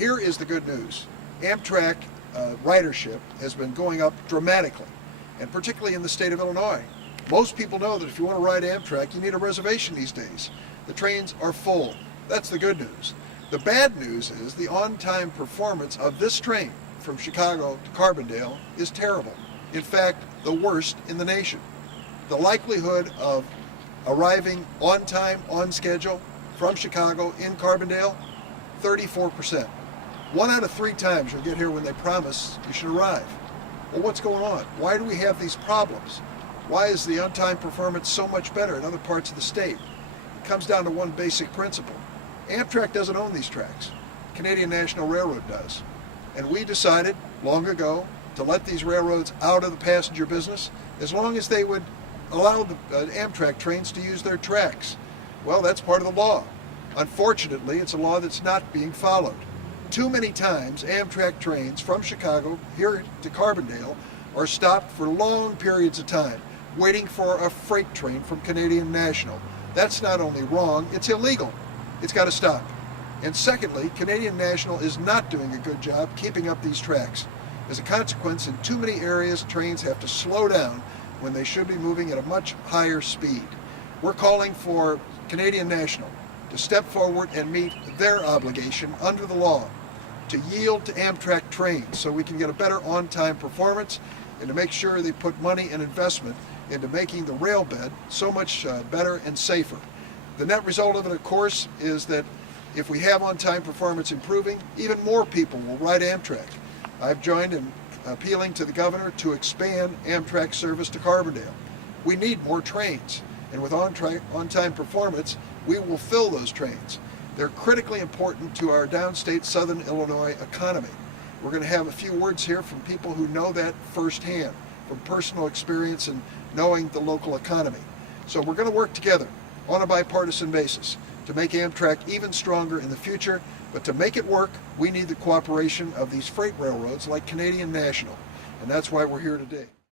Here is the good news. Amtrak ridership has been going up dramatically, and particularly in the state of Illinois. Most people know that if you want to ride Amtrak, you need a reservation these days. The trains are full. That's the good news. The bad news is the on-time performance of this train from Chicago to Carbondale is terrible. In fact, the worst in the nation. The likelihood of arriving on time, on schedule, from Chicago in Carbondale, 34%. 1 out of 3 times you'll get here when they promise you should arrive. Well, what's going on? Why do we have these problems? Why is the on-time performance so much better in other parts of the state? It comes down to one basic principle. Amtrak doesn't own these tracks. Canadian National Railroad does. And we decided long ago to let these railroads out of the passenger business as long as they would allow the Amtrak trains to use their tracks. Well, that's part of the law. Unfortunately, it's a law that's not being followed. Too many times, Amtrak trains from Chicago here to Carbondale are stopped for long periods of time, waiting for a freight train from Canadian National. That's not only wrong, it's illegal. It's got to stop. And secondly, Canadian National is not doing a good job keeping up these tracks. As a consequence, in too many areas, trains have to slow down when they should be moving at a much higher speed. We're calling for Canadian National to step forward and meet their obligation under the law to yield to Amtrak trains so we can get a better on-time performance and to make sure they put money and investment into making the rail bed so much better and safer. The net result of it, of course, is that if we have on-time performance improving, even more people will ride Amtrak. I've joined in appealing to the governor to expand Amtrak service to Carbondale. We need more trains, and with on-time performance, we will fill those trains. They're critically important to our downstate southern Illinois economy. We're going to have a few words here from people who know that firsthand, from personal experience and knowing the local economy. So we're going to work together on a bipartisan basis to make Amtrak even stronger in the future, but to make it work, we need the cooperation of these freight railroads like Canadian National, and that's why we're here today.